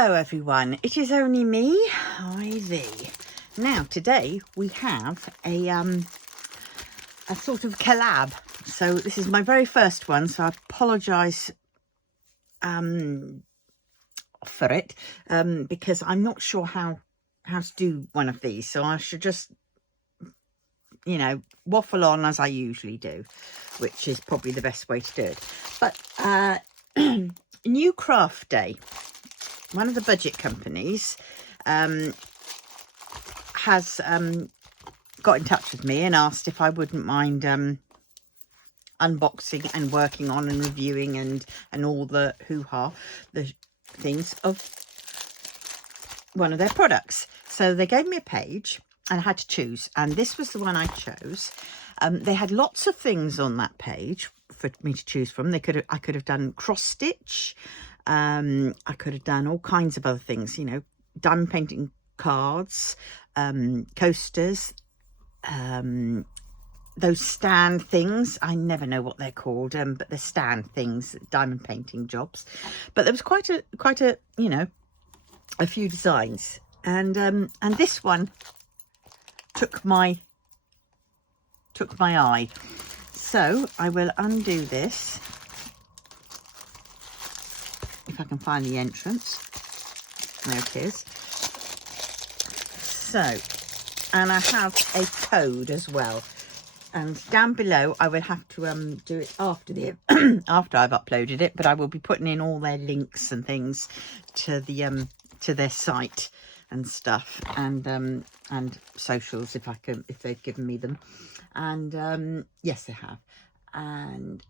Hello everyone, it is only me, Ivy. Now today we have a sort of collab. So this is my very first one, so I apologise for it because I'm not sure how to do one of these, so I should just, you know, waffle on as I usually do, which is probably the best way to do it. But New Craft Day, one of the budget companies, has got in touch with me and asked if I wouldn't mind unboxing and working on and reviewing and all the hoo-ha, the things of one of their products. So they gave me a page and I had to choose, and this was the one I chose. They had lots of things on that page for me to choose from. I could have done cross stitch. I could have done all kinds of other things, you know, diamond painting cards, coasters, those stand things. I never know what they're called, but they're stand things, diamond painting jobs. But there was quite a you know, a few designs, and this one took my eye. So I will undo this, if I can find the entrance. There it is. So, and I have a code as well, and down below I will have to do it after the after I've uploaded it, but I will be putting in all their links and things to the to their site and stuff, and socials if they've given me them. And yes, they have. And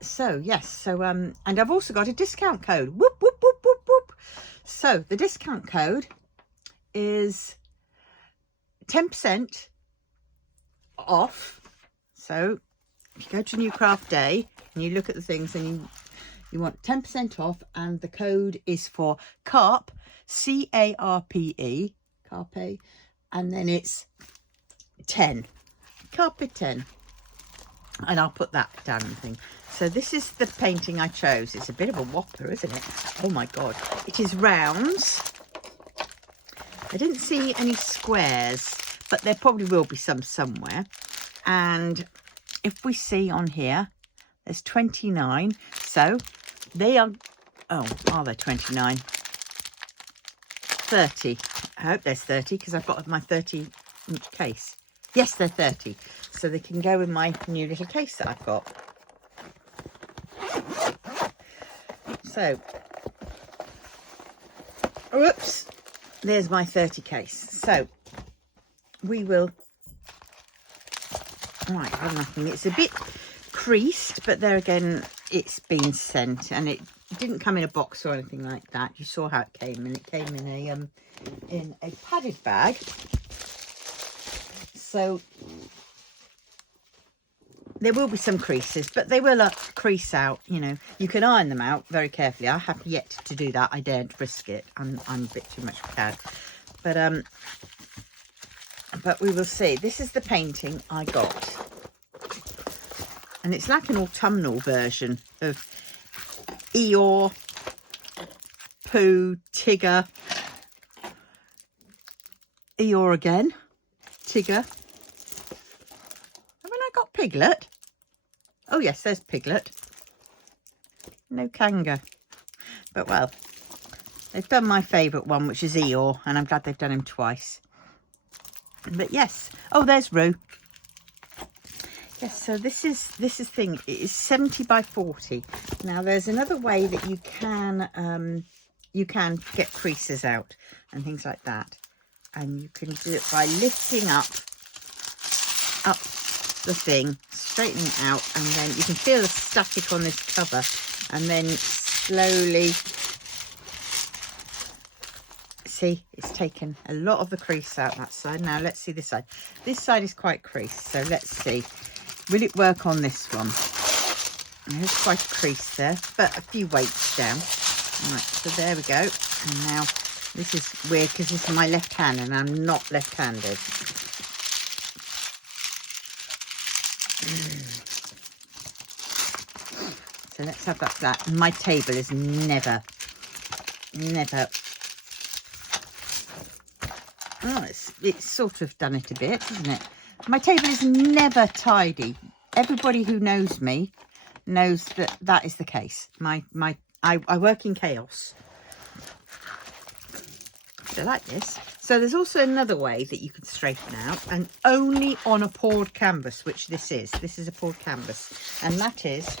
so yes, so and I've also got a discount code. Whoop whoop whoop whoop whoop. So the discount code is 10% off. So if you go to New Craft Day and you look at the things and you want 10% off, and the code is for CARPE, C-A-R-P-E, Carpe, and then it's 10, Carpe 10, and I'll put that down in the thing. So this is the painting I chose. It's a bit of a whopper, isn't it? Oh my god, it is rounds. I didn't see any squares, but there probably will be some somewhere. And if we see on here, there's 29, so they are, oh, are they 29? 30. I hope there's 30 because I've got my 30 case. Yes, they're 30. So they can go in my new little case that I've got. So, whoops, there's my 30 case. So we will, right, I've nothing. It's a bit creased, but there again, it's been sent, and it didn't come in a box or anything like that. You saw how it came, and it came in a padded bag. So there will be some creases, but they will crease out, you know. You can iron them out very carefully. I have yet to do that. I daren't risk it. I'm a bit too much of a cad. But we will see. This is the painting I got. And it's like an autumnal version of Eeyore, Pooh, Tigger, Eeyore again, Tigger. Haven't I got Piglet? Oh yes, there's Piglet. No Kanga. But well, they've done my favourite one, which is Eeyore, and I'm glad they've done him twice. But yes, oh, there's Roo. Yes, so this is thing. It is 70 by 40. Now there's another way that you can get creases out and things like that, and you can do it by lifting up the thing, straightening it out, and then you can feel the static on this cover, and then slowly see it's taken a lot of the crease out that side. Now let's see this side. This side is quite creased, so let's see. Will it work on this one? There's quite a crease there, but a few weights down. Right, so there we go. And now this is weird because this is my left hand and I'm not left-handed. So let's have that flat. My table is never never. Oh, it's sort of done it a bit, isn't it? My table is never tidy. Everybody who knows me knows that that is the case. I work in chaos. I like this. So there's also another way that you can straighten out, and only on a poured canvas, which this is. This is a poured canvas, and that is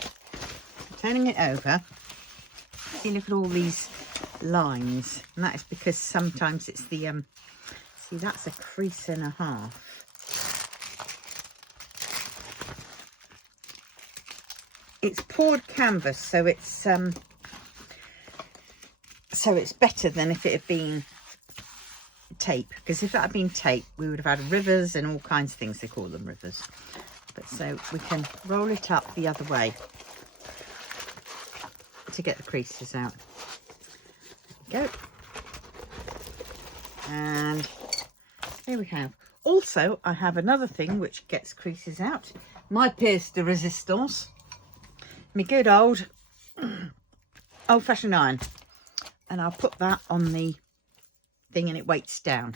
turning it over. See, look at all these lines, and that is because sometimes it's the see, that's a crease and a half. It's poured canvas, so it's better than if it had been tape, because if that had been tape we would have had rivers and all kinds of things. They call them rivers. But so we can roll it up the other way to get the creases out. There we go. And here we have. Also, I have another thing which gets creases out. My pièce de résistance. My good old-fashioned iron. And I'll put that on the thing and it weights down.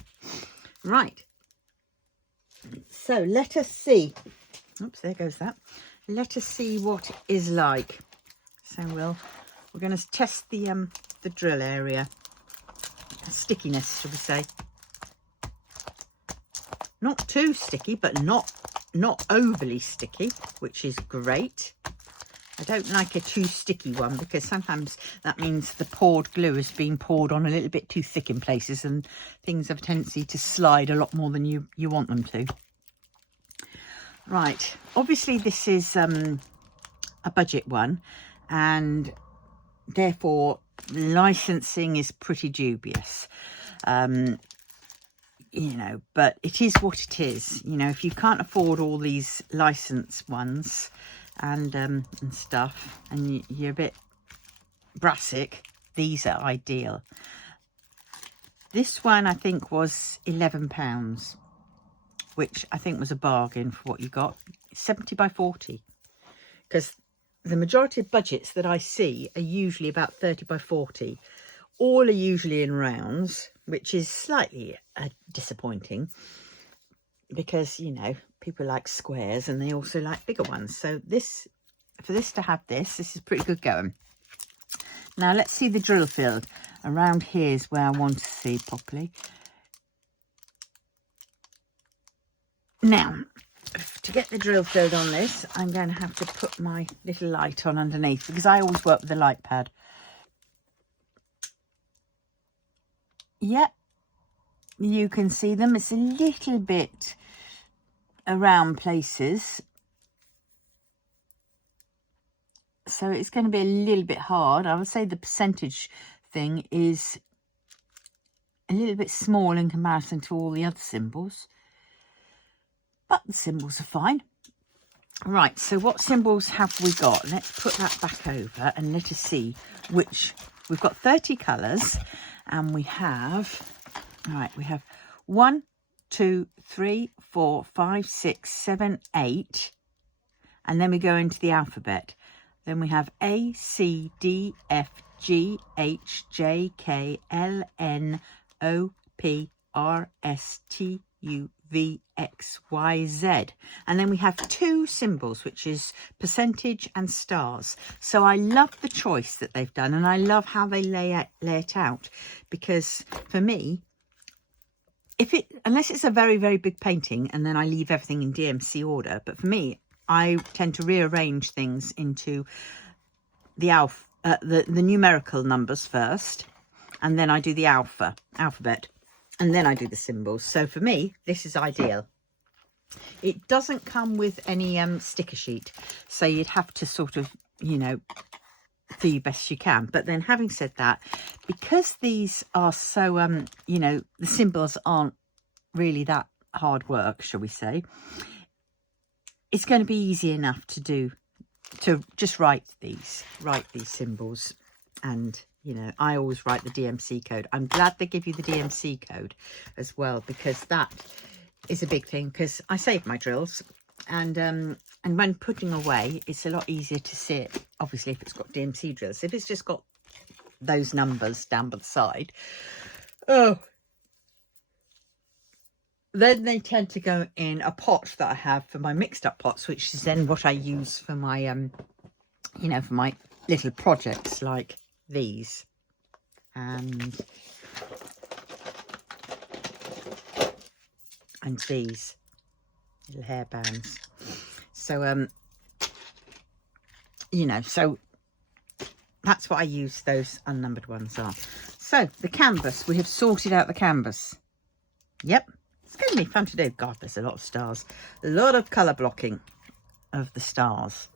Right. So let us see. Oops, there goes that. Let us see what it is like. So we're going to test the drill area. Stickiness, should we say. Not too sticky, but not overly sticky, which is great. I don't like a too sticky one, because sometimes that means the poured glue has been poured on a little bit too thick in places, and things have a tendency to slide a lot more than you want them to. Right, obviously this is a budget one, and therefore licensing is pretty dubious. You know, but it is what it is. You know, if you can't afford all these license ones and stuff, and you're a bit brassic, these are ideal. This one I think was £11, which I think was a bargain for what you got. 70 by 40, because the majority of budgets that I see are usually about 30 by 40. All are usually in rounds, which is slightly disappointing, because, you know, people like squares and they also like bigger ones. So for this to have this is pretty good going. Now let's see the drill field. Around here is where I want to see properly. Now, to get the drill field on this, I'm going to have to put my little light on underneath, because I always work with a light pad. Yep, you can see them. It's a little bit around places, so it's going to be a little bit hard. I would say the percentage thing is a little bit small in comparison to all the other symbols, but the symbols are fine. Right, so what symbols have we got? Let's put that back over and let us see which. We've got 30 colours, and we have, right, we have 1, 2, 3, 4, 5, 6, 7, 8, and then we go into the alphabet. Then we have A, C, D, F, G, H, J, K, L, N, O, P, R, S, T, U, V, X, Y, Z. And then we have 2 symbols, which is percentage and stars. So I love the choice that they've done, and I love how they lay it out, because for me, unless it's a very, very big painting, and then I leave everything in DMC order, but for me, I tend to rearrange things into the numerical numbers first, and then I do the alphabet, and then I do the symbols. So for me, this is ideal. It doesn't come with any sticker sheet, so you'd have to sort of, you know, do your best you can. But then, having said that, because these are so you know, the symbols aren't really that hard work, shall we say, it's going to be easy enough to just write these symbols. And, you know, I always write the DMC code. I'm glad they give you the DMC code as well, because that is a big thing, because I save my drills, and when putting away, it's a lot easier to see it, obviously, if it's got DMC drills. If it's just got those numbers down by the side. Oh, then they tend to go in a pot that I have for my mixed up pots, which is then what I use for my you know, for my little projects like these and these little hair bands. So you know, so that's what I use those unnumbered ones are. So the canvas, we have sorted out the canvas. Yep, it's going to be fun to do. God, there's a lot of stars, a lot of colour blocking of the stars.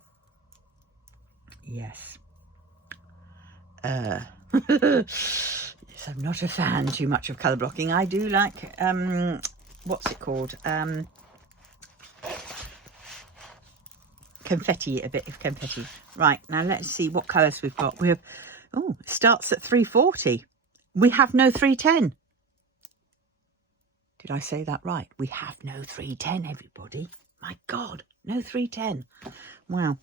Yes. Yes, I'm not a fan too much of colour blocking. I do like what's it called, confetti, a bit of confetti. Right, now let's see what colours we've got. We have, oh, it starts at 340. We have no 310. Did I say that right? We have no 310, everybody. My God, no 310. Wow.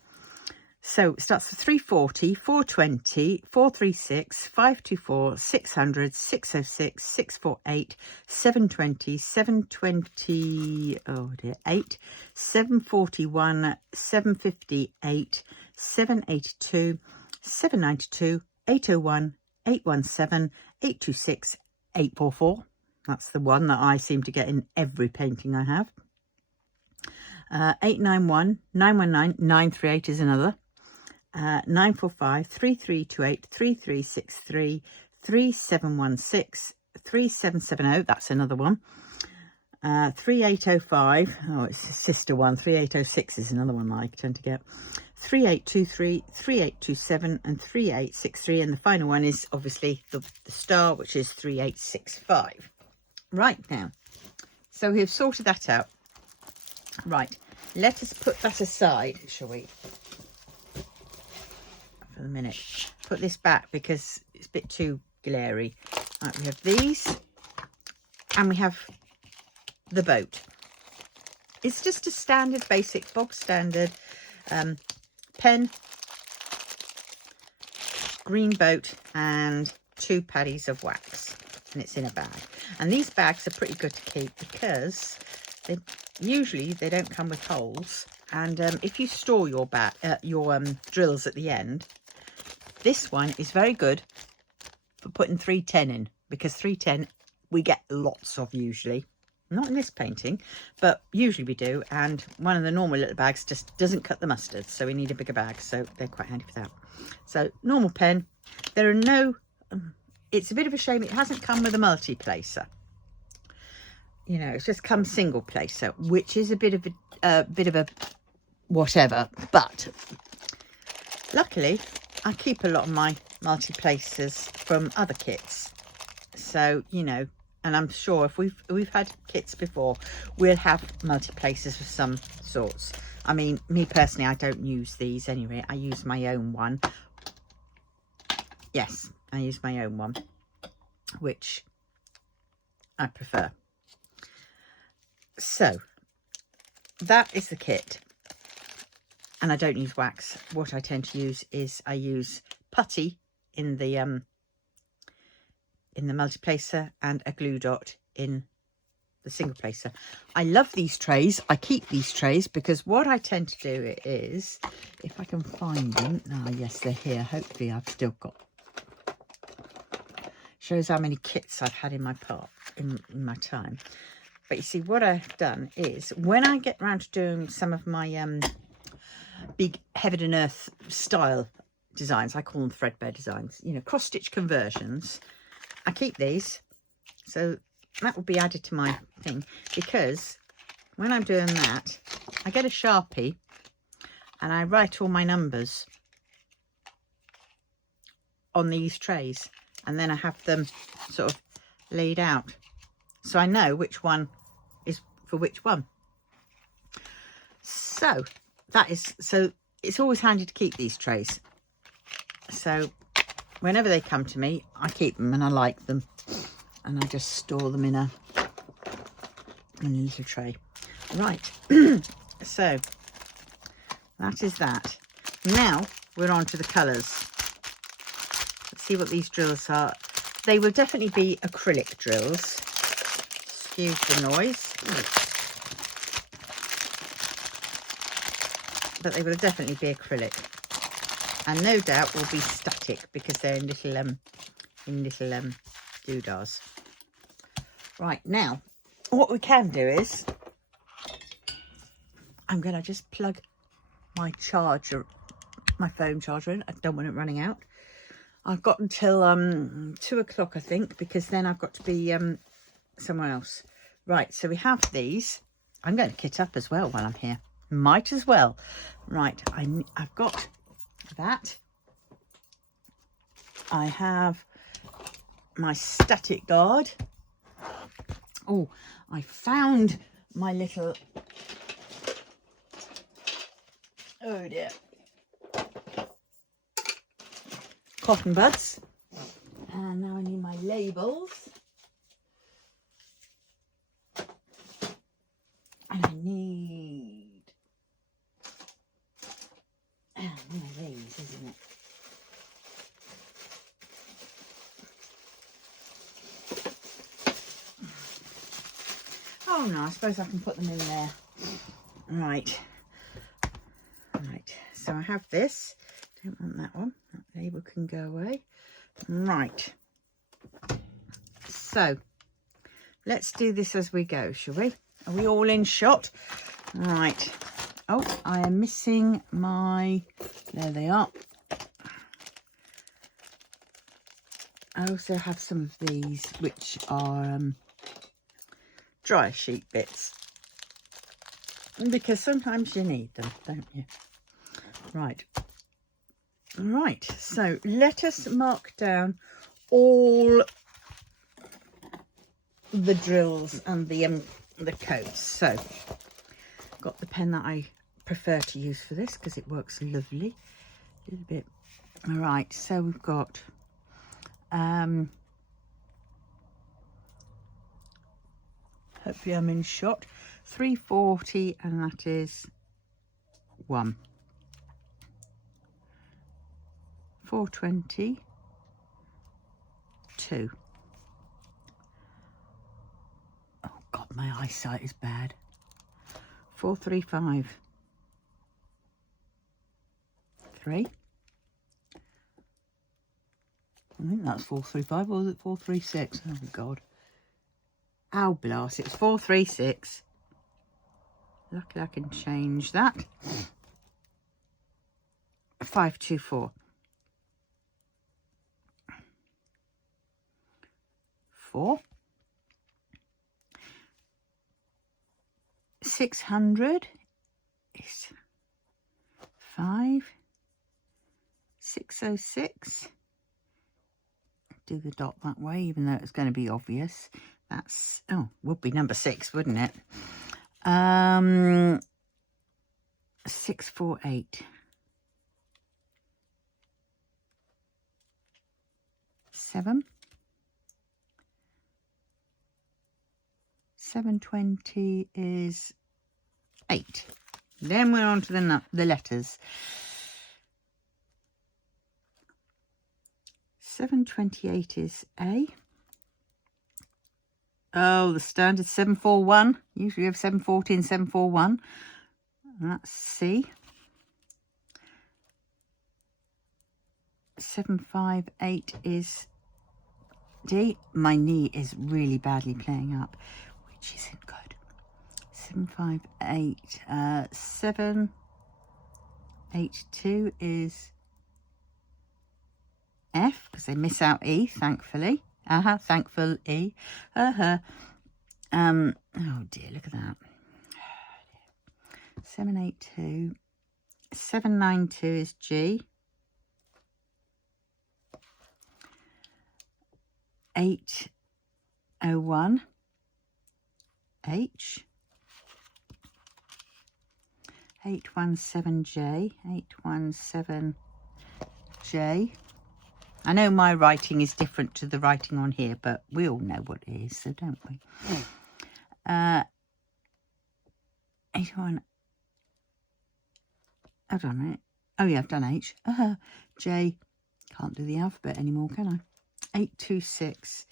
So it starts at 340, 420, 436, 524, 600, 606, 648, 720, 720, oh dear, 8, 741, 758, 782, 792, 801, 817, 826, 844. That's the one that I seem to get in every painting I have. 891, 919, 938 is another. 945, 3328, 3363, 3716, 3770, that's another one. 3805, oh, it's a sister one. 3806 is another one that I tend to get. 3823, 3827, and 3863, and the final one is obviously the star, which is 3865. Right, now, so we've sorted that out. Right, let us put that aside, shall we? For the minute, put this back because it's a bit too glary. Right, we have these and we have the boat. It's just a standard basic bog standard pen, green boat and 2 paddies of wax, and it's in a bag. And these bags are pretty good to keep because they usually don't come with holes, and if you store your drills at the end, this one is very good for putting 310 in, because 310 we get lots of usually. Not in this painting, but usually we do. And one of the normal little bags just doesn't cut the mustard, so we need a bigger bag. So they're quite handy for that. So normal pen. There are no... it's a bit of a shame it hasn't come with a multi-placer. You know, it's just come single placer, which is a bit of a whatever. But luckily, I keep a lot of my multi-placers from other kits, so you know, and I'm sure if we've had kits before, we'll have multi-placers of some sorts. I mean, me personally, I don't use these anyway. I use my own one. Yes, I use my own one, which I prefer. So that is the kit. And I don't use wax. What I tend to use is I use putty in the multi-placer and a glue dot in the single placer. I love these trays. I keep these trays because what I tend to do is, if I can find them, ah yes, they're here. Hopefully I've still got. Shows how many kits I've had in my part in my time. But you see, what I've done is when I get round to doing some of my big heaven and earth style designs, I call them threadbare designs, you know, cross stitch conversions, I keep these, so that will be added to my thing, because when I'm doing that, I get a Sharpie and I write all my numbers on these trays, and then I have them sort of laid out, so I know which one is for which one. So that is, so it's always handy to keep these trays. So whenever they come to me, I keep them and I like them, and I just store them in a little tray. Right, so that is that. Now we're on to the colours. see what these drills are. They will definitely be acrylic drills. Excuse the noise. But they will definitely be acrylic. And no doubt will be static because they're in little doodahs. Right, now, what we can do is, I'm going to just plug my charger, my phone charger in. I don't want it running out. I've got until 2 o'clock, I think, because then I've got to be somewhere else. Right, so we have these. I'm going to kit up as well while I'm here. Might as well. Right, I've got that. I have my static guard. Oh, I found my little, oh dear, cotton buds. And now I need my labels. And I need, one of these, isn't it? Oh no, I suppose I can put them in there. Right. Right, so I have this. Don't want that one. That label can go away. Right. So, let's do this as we go, shall we? Are we all in shot? Right. Oh, I am missing my... There they are. I also have some of these, which are dry sheet bits. Because sometimes you need them, don't you? Right. Right, so let us mark down all the drills and the coats. So, got the pen that I prefer to use for this because it works lovely. A little bit. All right, so we've got hopefully I'm in shot. 340, and that is 1. 420, 2. Oh God, my eyesight is bad. 435, 3. I think that's 435, or was it 436? Oh God. Ow blast, it's 436. Luckily I can change that. 524. 4. 600 is 5. 606. Do the dot that way, even though it's going to be obvious. That's, oh, would be number 6, wouldn't it? 648. 7. 720 is 8. Then we're on to the letters. 728 is A. Oh, the standard 741. Usually we have 740 and 741. And that's C. 758 is D. My knee is really badly playing up, which isn't good. 758. 782 is F, because they miss out E, thankfully. Thankful E. Oh dear, look at that. 782. 792 is G. 801 H. 817 J. 817 J. I know my writing is different to the writing on here, but we all know what it is, so don't we? 81. Hold on a minute. Oh yeah, I've done H. J. Can't do the alphabet anymore, can I? 826.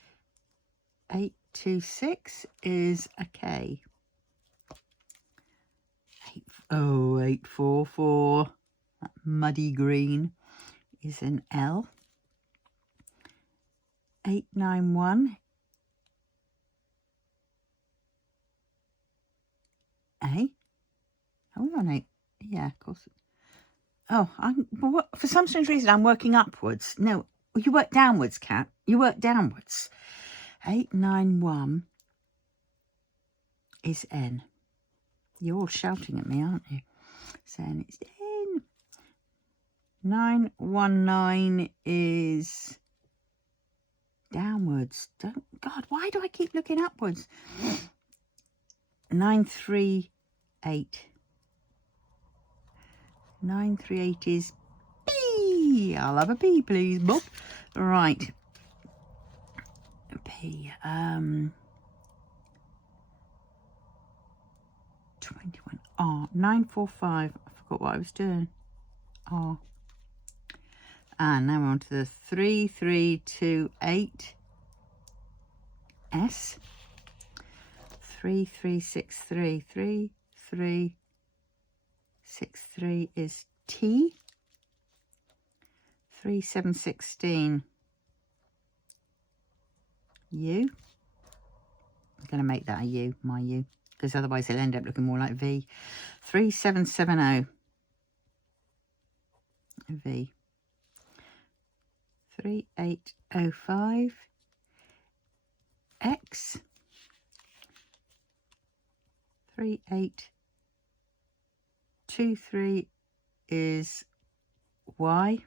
826 is a K. 844. That muddy green is an L. 891. A. Are we on 8? Yeah, of course. Oh, for some strange reason, I'm working upwards. No, you work downwards, Kat. You work downwards. 891 is N. You're all shouting at me, aren't you? Saying it's N. 919 is downwards. God, why do I keep looking upwards? 938. 938 is P. I'll have a P, please, Bob. Right. P. 21. R. 945. I forgot what I was doing. R. And now we're on to the 3328. S. 3363. 3363 is T. 3716 U. I'm going to make that a U, my U, because otherwise it'll end up looking more like V. 3770 V. 3805 X. 3823 is Y.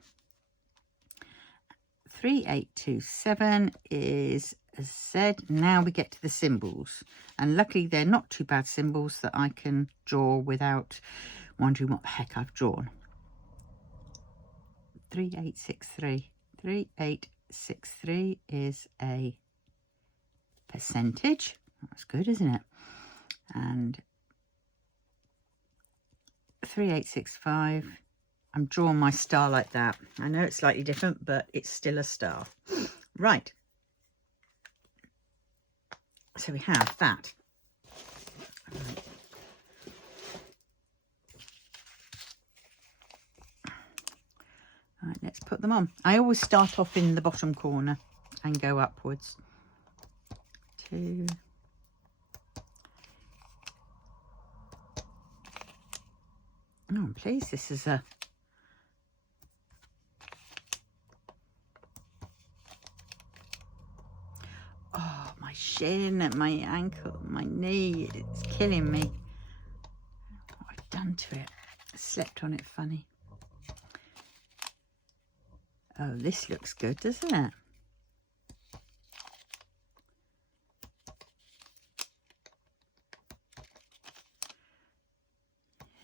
3827 is Z. Now we get to the symbols, and luckily they're not too bad symbols that I can draw without wondering what the heck I've drawn. 3863. 3863 is a percentage. That's good, isn't it? And 3865. I'm drawing my star like that. I know it's slightly different, but it's still a star. Right. So we have that. Right, let's put them on. I always start off in the bottom corner and go upwards. 2. Oh, please, this is a... Oh, my shin, my ankle, my knee, it's killing me. What I've done to it. I slept on it funny. Oh, this looks good, doesn't it?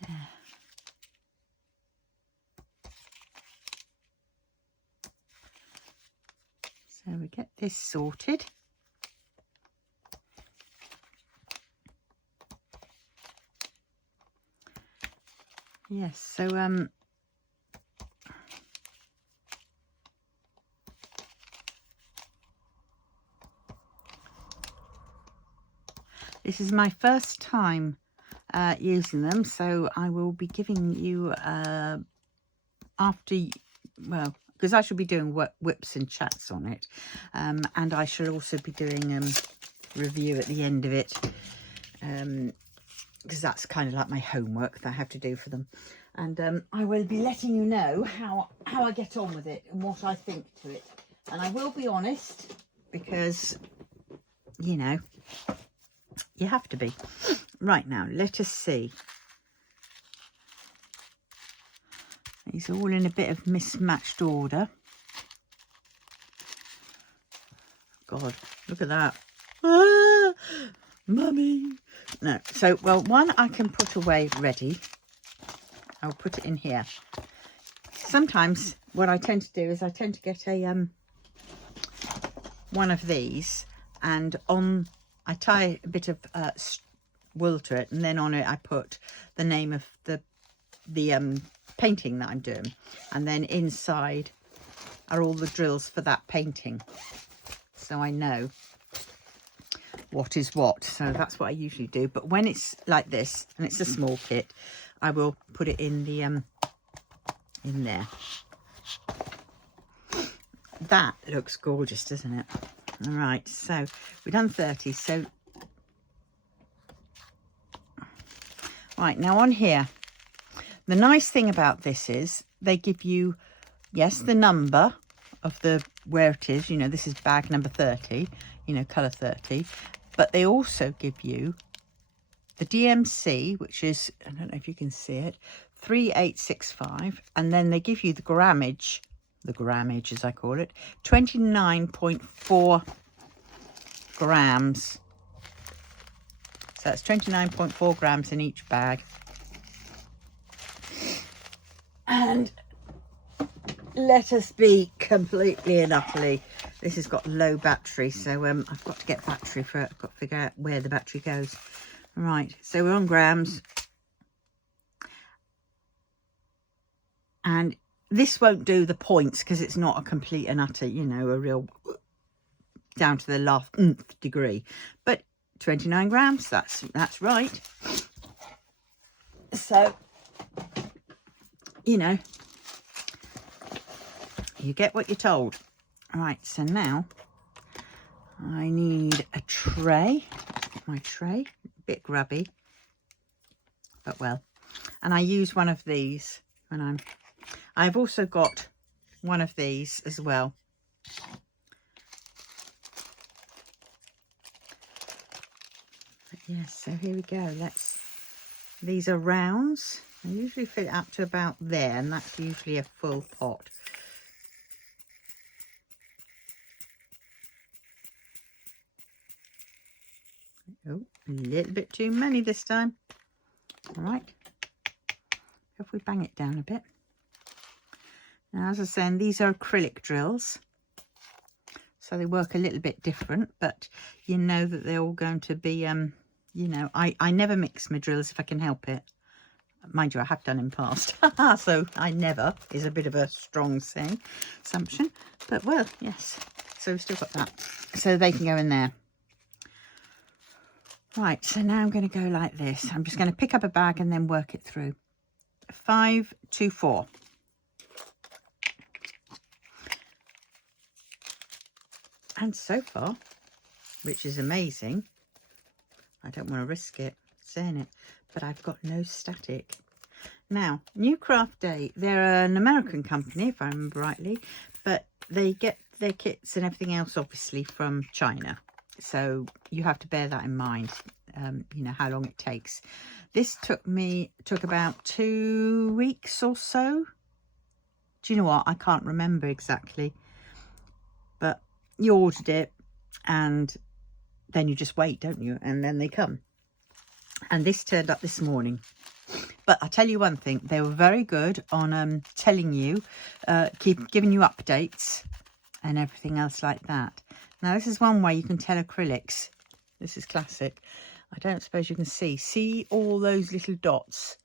Yeah. So we get this sorted. Yes, so this is my first time using them, so I will be giving you after, well, because I shall be doing whips and chats on it, and I shall also be doing review at the end of it, because that's kind of like my homework that I have to do for them. And I will be letting you know how I get on with it and what I think to it. And I will be honest, because, you know, you have to be. Right, now, let us see. These are all in a bit of mismatched order. God, look at that. Ah, Mummy. No, so, well, one I can put away ready. I'll put it in here. Sometimes what I tend to do is I tend to get a one of these, and I tie a bit of wool to it, and then on it I put the name of the painting that I'm doing, and then inside are all the drills for that painting. So I know what is what. So that's what I usually do. But when it's like this and it's a small kit, I will put it in the in there. That looks gorgeous, doesn't it? All right, so we've done 30. So right, now on here, the nice thing about this is they give you, yes, the number of the where it is. You know, this is bag number 30, you know, colour 30. But they also give you the DMC, which is, I don't know if you can see it, 3865. And then they give you the grammage as I call it, 29.4 grams. So that's 29.4 grams in each bag. And let us be completely and utterly, this has got low battery, so I've got to get battery for it. I've got to figure out where the battery goes. Right, so we're on grams. And this won't do the points because it's not a complete and utter, you know, a real down to the last nth degree. But 29 grams, that's right. So, you know, you get what you're told. All right, so now I need a tray. My tray, a bit grubby, but well. And I use one of these when I've also got one of these as well. But yes, so here we go. These are rounds. I usually fit it up to about there, and that's usually a full pot. Oh, a little bit too many this time. All right. If we bang it down a bit. Now, as I was saying, these are acrylic drills. So they work a little bit different, but you know that they're all going to be, you know, I never mix my drills if I can help it. Mind you, I have done in past. So I never is a bit of a strong assumption. But, well, yes. So we've still got that. So they can go in there. Right, so now I'm going to go like this. I'm just going to pick up a bag and then work it through. 5, 2, 4. And so far, which is amazing, I don't want to risk it saying it, but I've got no static. Now, New Craft Day, they're an American company, if I remember rightly, but they get their kits and everything else, obviously, from China. So you have to bear that in mind, you know, how long it takes. This took about 2 weeks or so. Do you know what? I can't remember exactly. But you ordered it and then you just wait, don't you? And then they come. And this turned up this morning. But I'll tell you one thing. They were very good on telling you, keep giving you updates and everything else like that. Now, this is one way you can tell acrylics. This is classic. I don't suppose you can see. See all those little dots?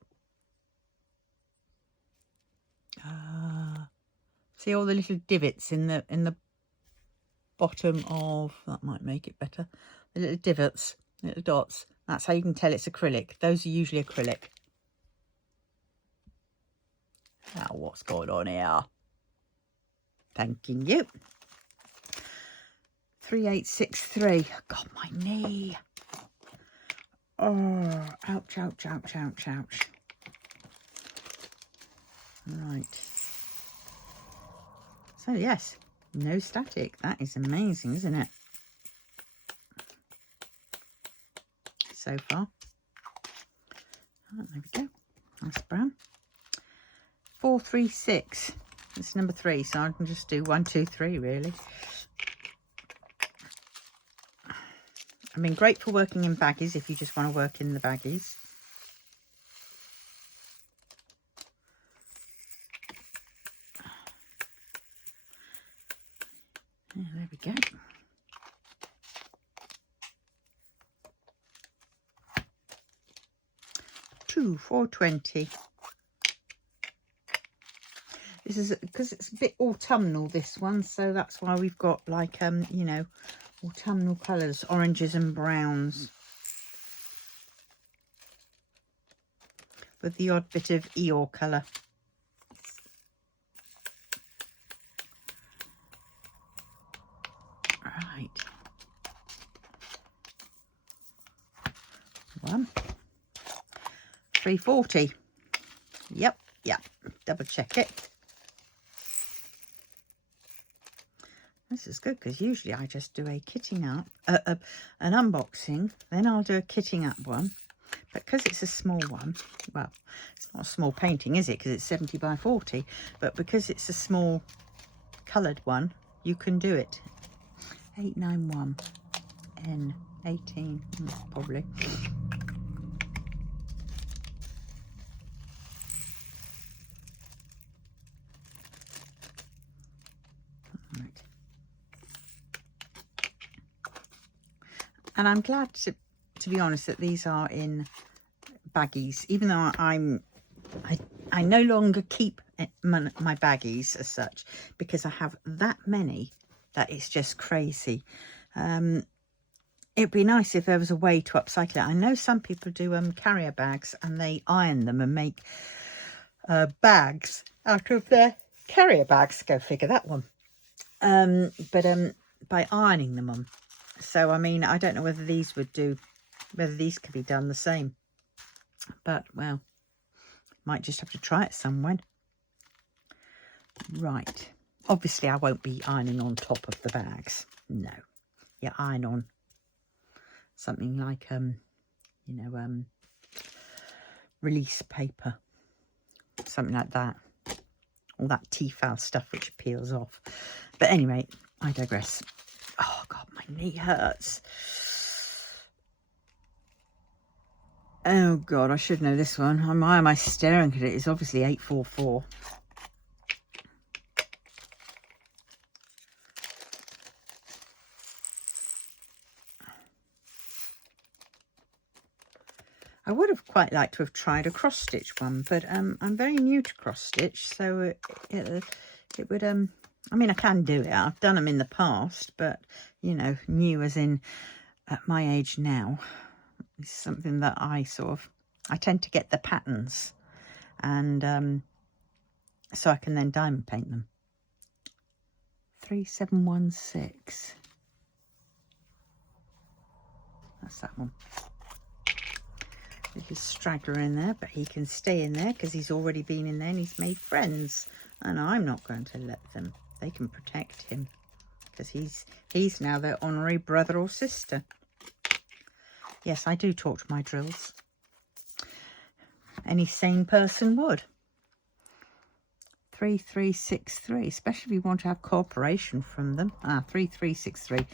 See all the little divots in the bottom of, that might make it better. The little divots, little dots. That's how you can tell it's acrylic. Those are usually acrylic. Now, what's going on here? Thanking you. 3863. God, my knee. Oh, ouch, ouch, ouch, ouch, ouch. Right. So, yes, no static. That is amazing, isn't it? So far. Oh, there we go. Nice brown. 436. It's number 3, so I can just do 1, 2, 3, really. I mean, great for working in baggies if you just want to work in the baggies. Yeah, there we go. 2, 420. This is because it's a bit autumnal, this one, so that's why we've got like you know, autumnal colours, oranges and browns, with the odd bit of Eeyore colour. Right. 340. Yep. Double check it. This is good because usually I just do a kitting up, an unboxing, then I'll do a kitting up one. But because it's a small one, well, it's not a small painting, is it? Because it's 70 by 40. But because it's a small coloured one, you can do it. 891 N18, probably. Right. And I'm glad to be honest that these are in baggies, even though I no longer keep my baggies as such, because I have that many that it's just crazy. It'd be nice if there was a way to upcycle it. I know some people do carrier bags and they iron them and make bags out of their carrier bags. Go figure that one. But by ironing them on. So I mean, I don't know whether these would do, whether these could be done the same. But well, might just have to try it somewhere. Right. Obviously, I won't be ironing on top of the bags. No. You iron on something like, you know, release paper. Something like that. All that Tefal stuff which peels off. But anyway, I digress. Oh, God, my knee hurts. Oh, God, I should know this one. Why am I staring at it? It's obviously 844. I would have quite liked to have tried a cross-stitch one, but I'm very new to cross-stitch, so it would, I mean, I can do it. I've done them in the past, but, you know, new as in at my age now. It's something that I tend to get the patterns, and so I can then diamond paint them. 3716. That's that one. There's a straggler in there, but he can stay in there because he's already been in there and he's made friends. And I'm not going to let them. They can protect him because he's now their honorary brother or sister. Yes, I do talk to my drills. Any sane person would. 3363, especially if you want to have cooperation from them. 3363.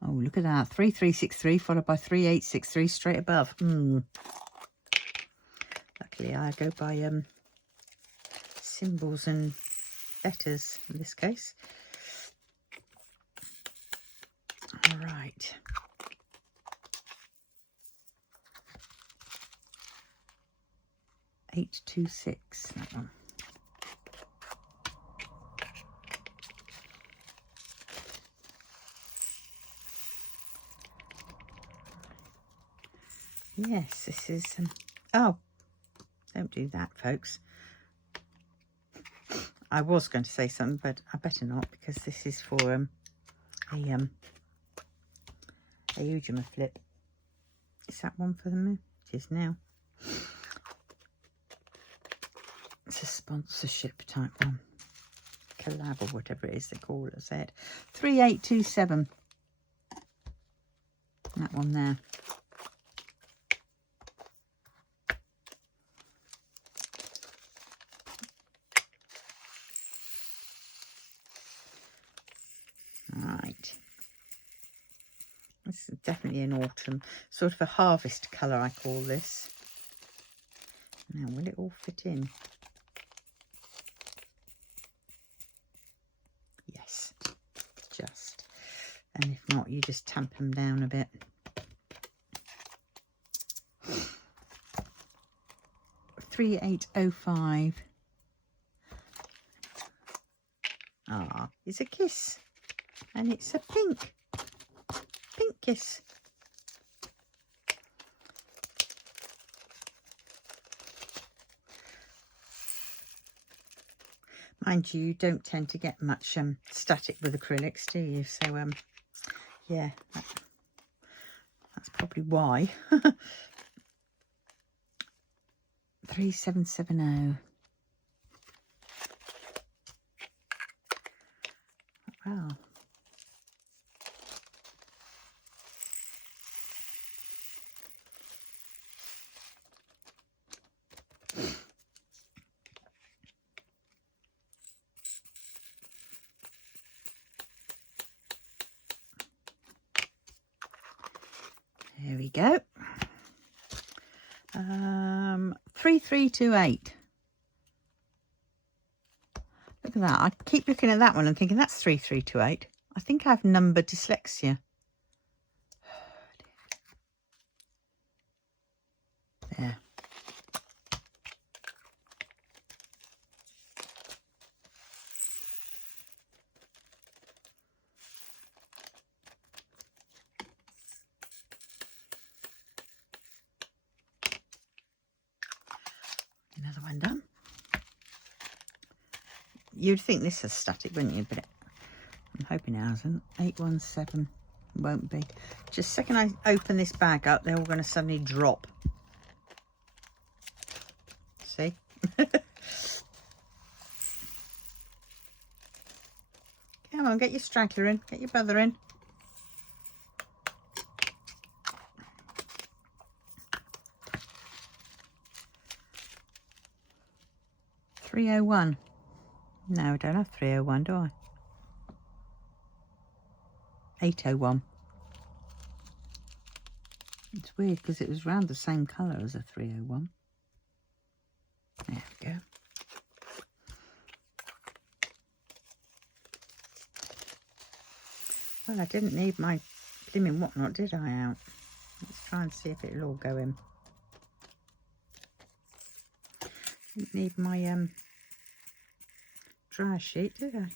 Oh, look at that. 3363 followed by 3863 straight above. Luckily, I go by symbols and letters in this case. All right. $826, that one. Yes, this is, oh, don't do that, folks. I was going to say something, but I better not, because this is for a Ujima flip. Is that one for the moon? It is now. It's a sponsorship type one. Collab or whatever it is they call it, I said. 3827. That one there. Right. This is definitely an autumn, sort of a harvest colour, I call this. Now, will it all fit in? Yes, just. And if not, you just tamp them down a bit. $3805. Ah, it's a kiss. And it's a pink kiss. Mind you, you don't tend to get much static with acrylics, do you? So, yeah, that's probably why. 3770. Wow. There we go. 3328. Look at that. I keep looking at that one and thinking that's 3328. I think I have number dyslexia. There. Another one done. You'd think this is static, wouldn't you? But I'm hoping it hasn't. 817 won't be. Just a second I open this bag up, they're all going to suddenly drop. See? Come on, get your straggler in. Get your brother in. $301. No, I don't have 301, do I? 801. It's weird because it was round the same colour as a 301. There we go. Well, I didn't need my blimmin' whatnot, did I, out? Let's try and see if it'll all go in. Didn't need my dry sheet, did I?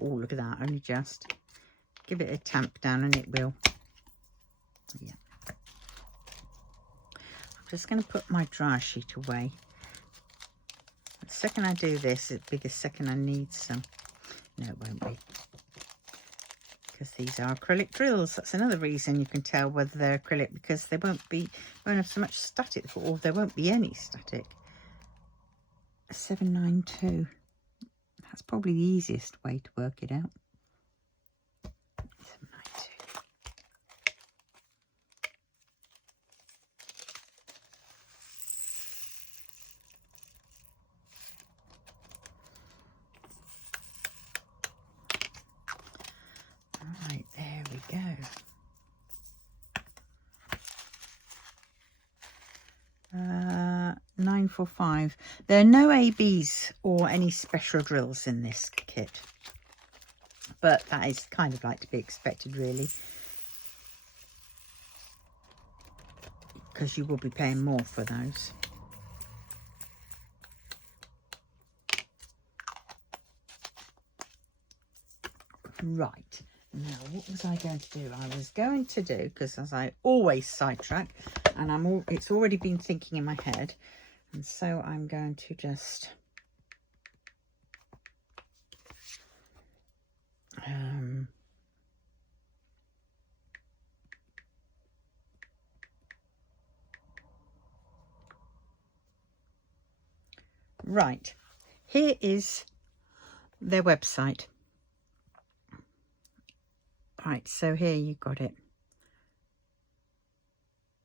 Oh, look at that, only just. Give it a tamp down and it will. Yeah. I'm just going to put my dry sheet away. The second I do this, it'll be the second I need some. No, it won't be. Because these are acrylic drills. That's another reason you can tell whether they're acrylic, because they won't have so much static, or there won't be any static. 792. That's probably the easiest way to work it out. 792. Right, there we go. 945. There are no ABs or any special drills in this kit, but that is kind of like to be expected, really, because you will be paying more for those. Right, now what was I going to do? I was going to do, because as I always sidetrack, and it's already been thinking in my head, and so I'm going to just right, here is their website. Right, so here you got it.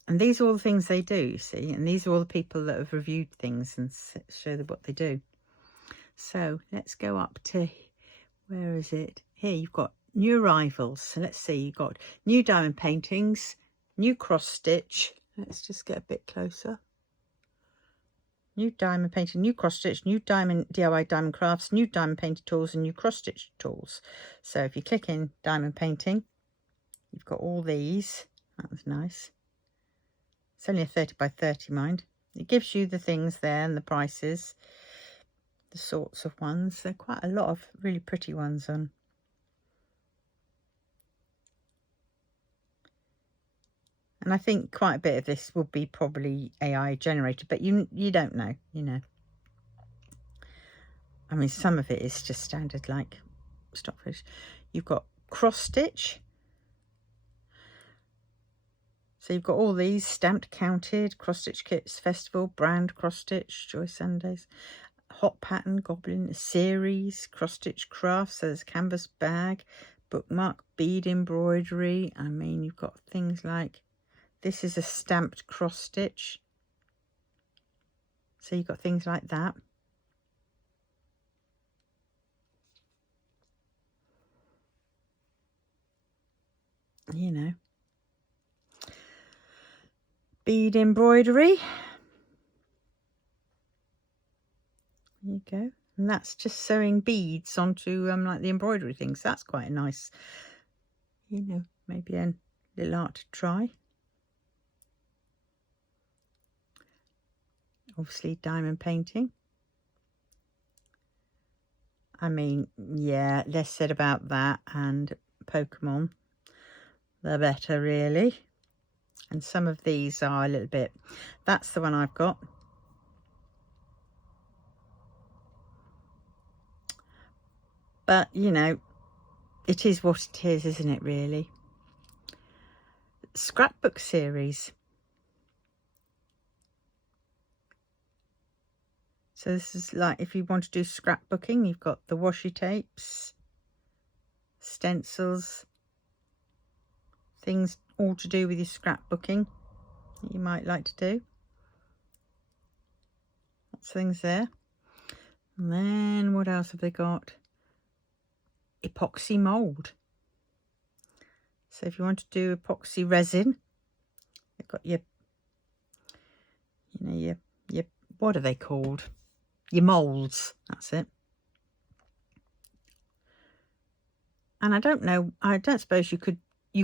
And these are all the things they do, you see. And these are all the people that have reviewed things and show them what they do. So let's go up to, where is it? Here you've got new arrivals. So let's see, you've got new diamond paintings, new cross stitch. Let's just get a bit closer. New diamond painting, new cross stitch, new diamond DIY diamond crafts, new diamond painted tools, and new cross stitch tools. So if you click in diamond painting, you've got all these. That was nice. It's only a 30 by 30, mind. It gives you the things there and the prices, the sorts of ones. There are quite a lot of really pretty ones on. And I think quite a bit of this will be probably AI generated, but you don't know, you know. I mean, some of it is just standard, like stock footage. You've got cross stitch. So you've got all these stamped, counted, cross stitch kits, festival, brand, cross stitch, Joy Sundays, hot pattern, goblin, series, cross stitch crafts. So there's canvas bag, bookmark, bead embroidery. I mean, you've got things like, this is a stamped cross stitch. So you've got things like that. You know. Bead embroidery. There you go. And that's just sewing beads onto like the embroidery things. That's quite a nice, you know, maybe a little art to try. Obviously diamond painting. I mean, yeah, less said about that and Pokemon, the better, really. And some of these are a little bit, that's the one I've got. But, you know, it is what it is, isn't it, really? Scrapbook series. So this is like if you want to do scrapbooking, you've got the washi tapes, stencils, things all to do with your scrapbooking that you might like to do. Lots of things there. And then what else have they got? Epoxy mould. So if you want to do epoxy resin, you've got your, you know, your what are they called? Your moulds. That's it. And I don't know, I don't suppose you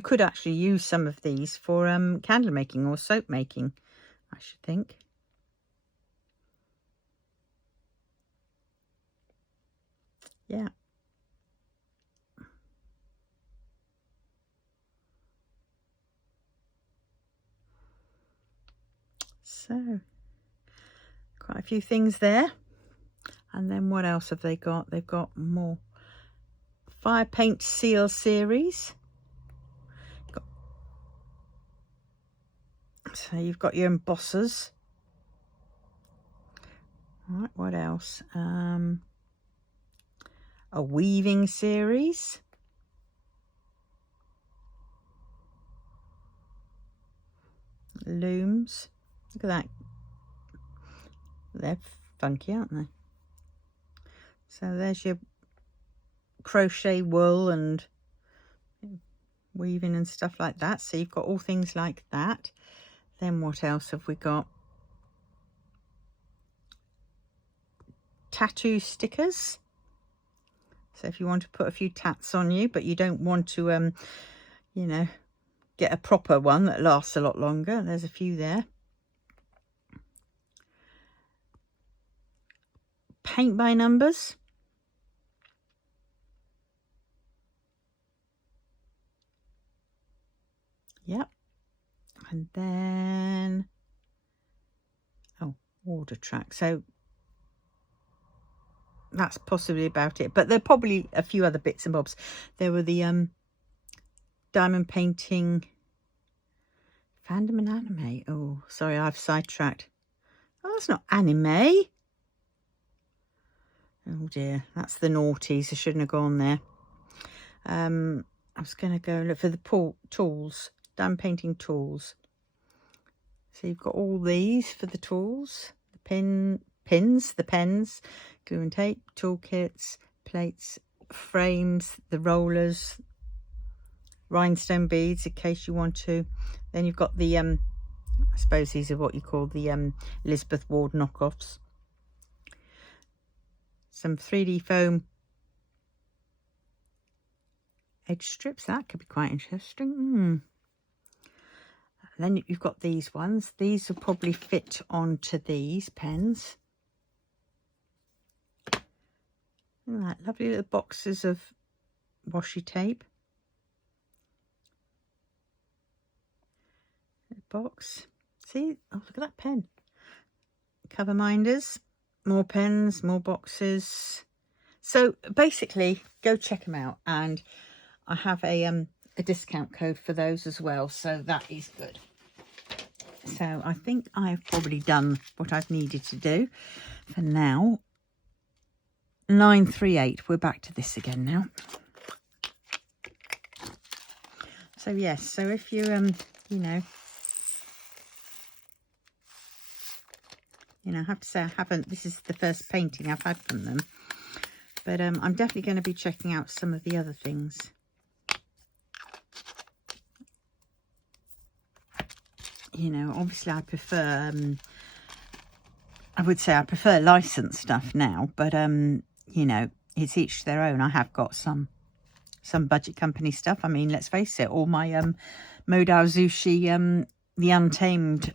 could actually use some of these for candle making or soap making, I should think. Yeah. So, quite a few things there. And then what else have they got? They've got more. Fire paint seal series. So you've got your embossers. All right, what else? A weaving series. Looms. Look at that. They're funky, aren't they? So there's your crochet wool and weaving and stuff like that. So you've got all things like that. Then what else have we got? Tattoo stickers. So if you want to put a few tats on you, but you don't want to, you know, get a proper one that lasts a lot longer, there's a few there. Paint by numbers. Yep. And then, oh, order track. So that's possibly about it. But there are probably a few other bits and bobs. There were the diamond painting fandom and anime. Oh, sorry, I've sidetracked. Oh, that's not anime. Oh dear, that's the naughties. I shouldn't have gone there. I was going to go look for the tools, diamond painting tools. So you've got all these for the tools, the pins, the pens, glue and tape, toolkits, plates, frames, the rollers, rhinestone beads in case you want to. Then you've got the, I suppose these are what you call the Elizabeth Ward knockoffs. Some 3D foam edge strips, that could be quite interesting. And then you've got these ones. These will probably fit onto these pens. Look at that, lovely little boxes of washi tape. Box. See? Oh, look at that pen. Cover minders. More pens, more boxes. So basically, go check them out. And I have a discount code for those as well. So that is good. So I think I've probably done what I've needed to do for now. 938. We're back to this again now. So yes, so if you you know, I have to say I haven't, this is the first painting I've had from them, but I'm definitely going to be checking out some of the other things. You know, obviously I prefer I would say I prefer licensed stuff now, but you know, it's each their own. I have got some budget company stuff. I mean, let's face it, all my Modao Zushi the Untamed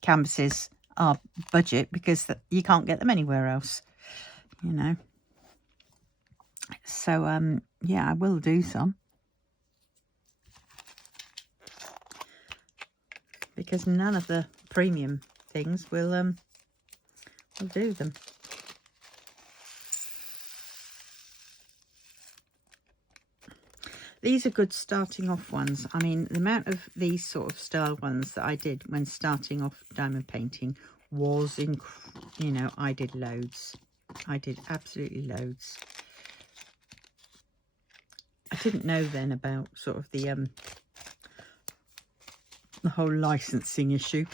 canvases are budget because you can't get them anywhere else, you know. So yeah, I will do some, because none of the premium things will do them. These are good starting off ones. I mean, the amount of these sort of style ones that I did when starting off diamond painting was, you know, I did loads. I did absolutely loads. I didn't know then about sort of the whole licensing issue.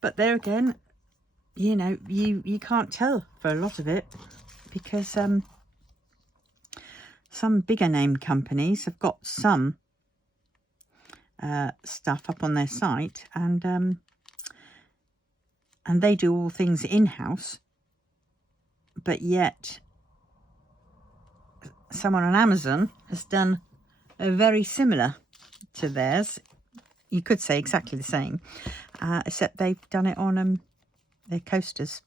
But there again, you know, you can't tell for a lot of it, because some bigger name companies have got some stuff up on their site, and they do all things in-house, but yet someone on Amazon has done a very similar to theirs. You could say exactly the same, except they've done it on their coasters,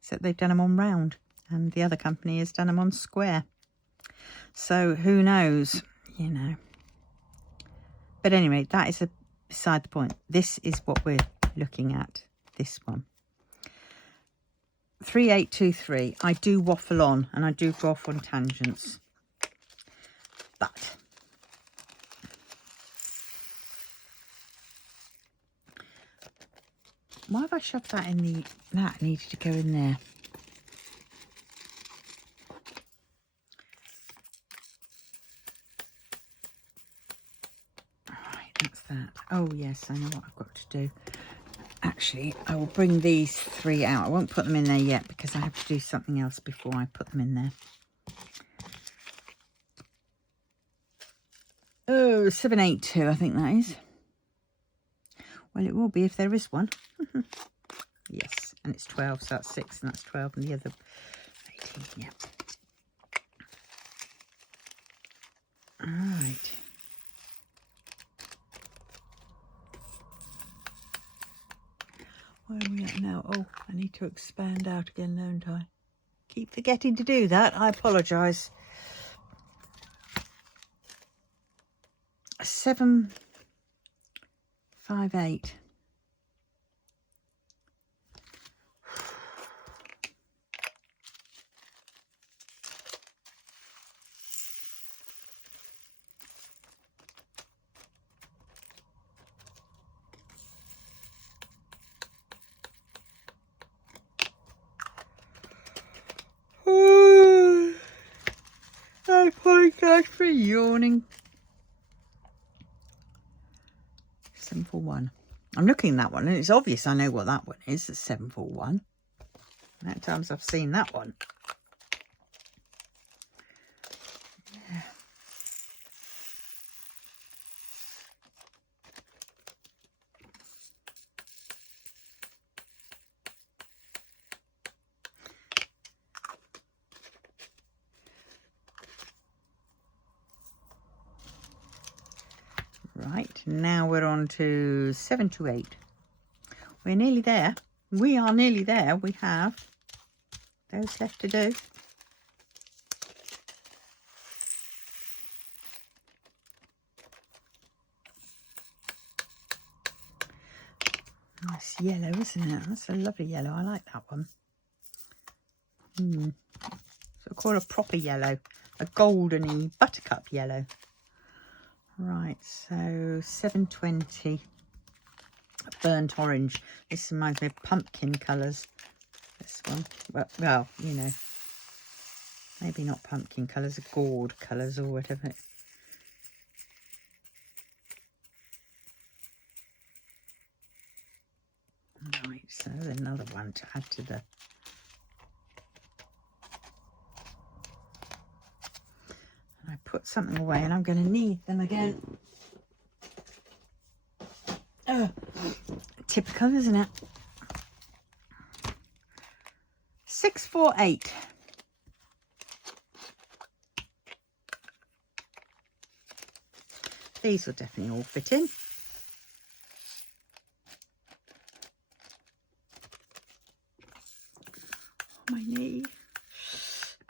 except they've done them on round, and the other company has done them on square. So who knows, you know. But anyway, that is beside the point. This is what we're looking at, this one. 3823. I do waffle on, and I do go off on tangents. But why have I shoved that in the... That needed to go in there. That's that. Oh yes, I know what I've got to do. Actually, I will bring these three out. I won't put them in there yet because I have to do something else before I put them in there. Oh, 782, I think that is. Well, it will be if there is one. Yes, and it's 12, so that's 6, and that's 12, and the other 18, yeah. All right. Where are we at now? Oh, I need to expand out again, don't I? Keep forgetting to do that. I apologise. 758. I apologise for yawning. 741. I'm looking at that one, and it's obvious I know what that one is. It's 741. How many times I've seen that one? Yeah. Right. Right, now we're on to 7 to 8. We're nearly there. We are nearly there. We have those left to do. Nice yellow, isn't it? That's a lovely yellow. I like that one. So call a proper yellow, a goldeny buttercup yellow. Right, so 720. Burnt orange. This reminds me of pumpkin colours. This one. Well, you know, maybe not pumpkin colours, gourd colours or whatever. Right, so another one to add to the... I put something away and I'm going to need them again. Oh, typical, isn't it? 648. These will definitely all fit in. Oh, my knee.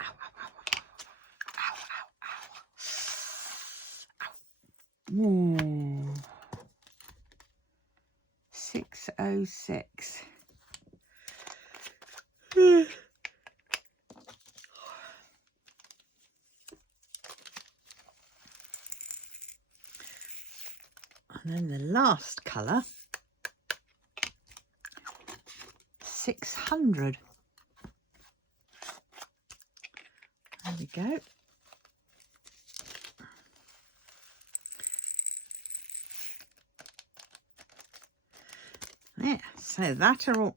Ow, ow, ow, ow, ow, ow, ow. Ooh. 606. And then the last colour, 600. There we go. Yeah, so that are all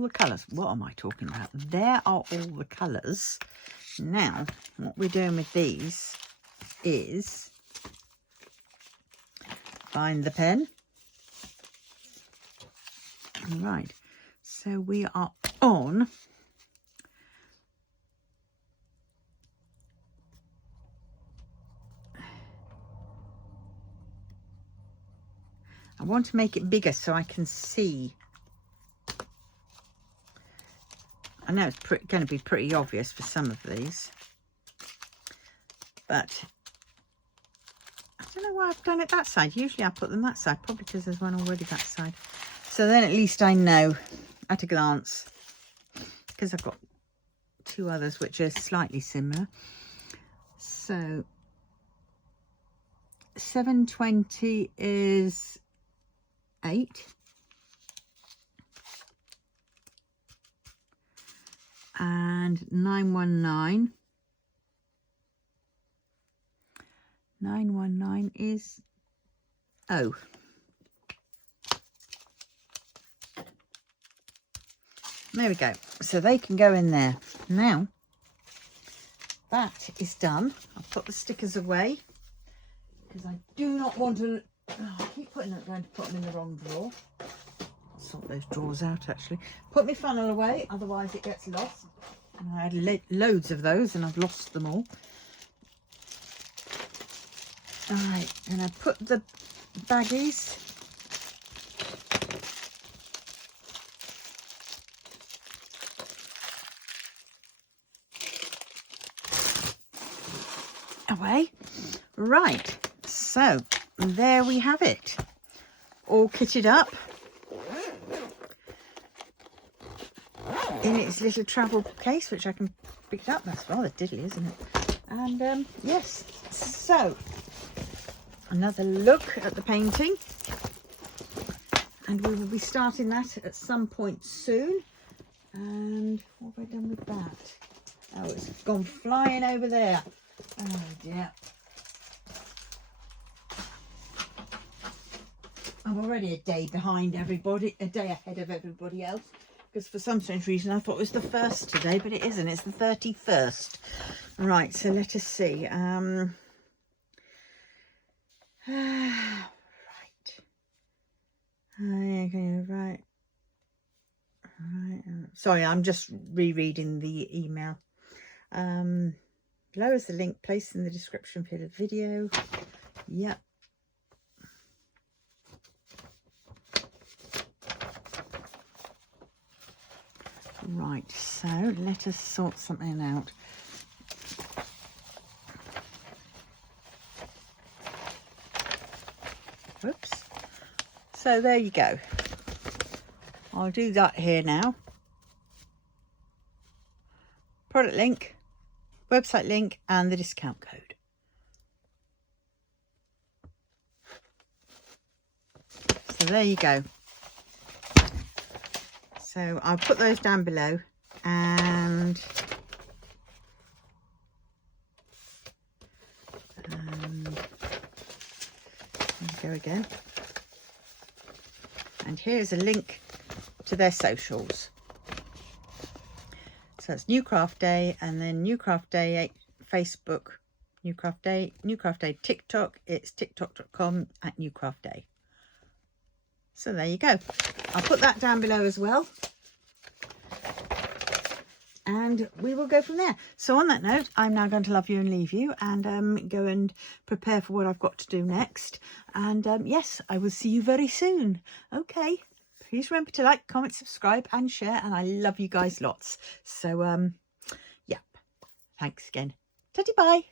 the colours. What am I talking about? There are all the colours. Now, what we're doing with these is find the pen. Right, so we are on I want to make it bigger so I can see. I know it's going to be pretty obvious for some of these, but I don't know why I've done it that side. Usually I put them that side, probably because there's one already that side. So then at least I know at a glance, because I've got two others which are slightly similar. So 720 is 8. And 919. 919 is O. There we go. So they can go in there. Now, that is done. I'll put the stickers away because I do not want to... Oh, I keep going to put them in the wrong drawer. I'll sort those drawers out, actually. Put my funnel away, otherwise it gets lost. And I had loads of those and I've lost them all. Alright, and I put the baggies away. Right, so there we have it, all kitted up in its little travel case, which I can pick up. That's rather diddly, isn't it? And yes, so another look at the painting, and we will be starting that at some point soon. And what have I done with that? Oh, it's gone flying over there. Oh dear. I'm already a day behind everybody, a day ahead of everybody else, because for some strange reason I thought it was the 1st today, but it isn't. It's the 31st. Right, so let us see. Right. Right. Sorry, I'm just rereading the email. Below is the link placed in the description for the video. Yep. Right, so let us sort something out. Oops. So there you go. I'll do that here now. Product link, website link, and the discount code. So there you go. So I'll put those down below, and there we go again. And here's a link to their socials. So it's New Craft Day, and then New Craft Day Facebook, New Craft Day TikTok. It's tiktok.com/newcraftday. So there you go. I'll put that down below as well, and we will go from there. So on that note, I'm now going to love you and leave you, and go and prepare for what I've got to do next. And yes, I will see you very soon. Okay, please remember to like, comment, subscribe and share, and I love you guys lots. So yeah, thanks again. Tatty bye.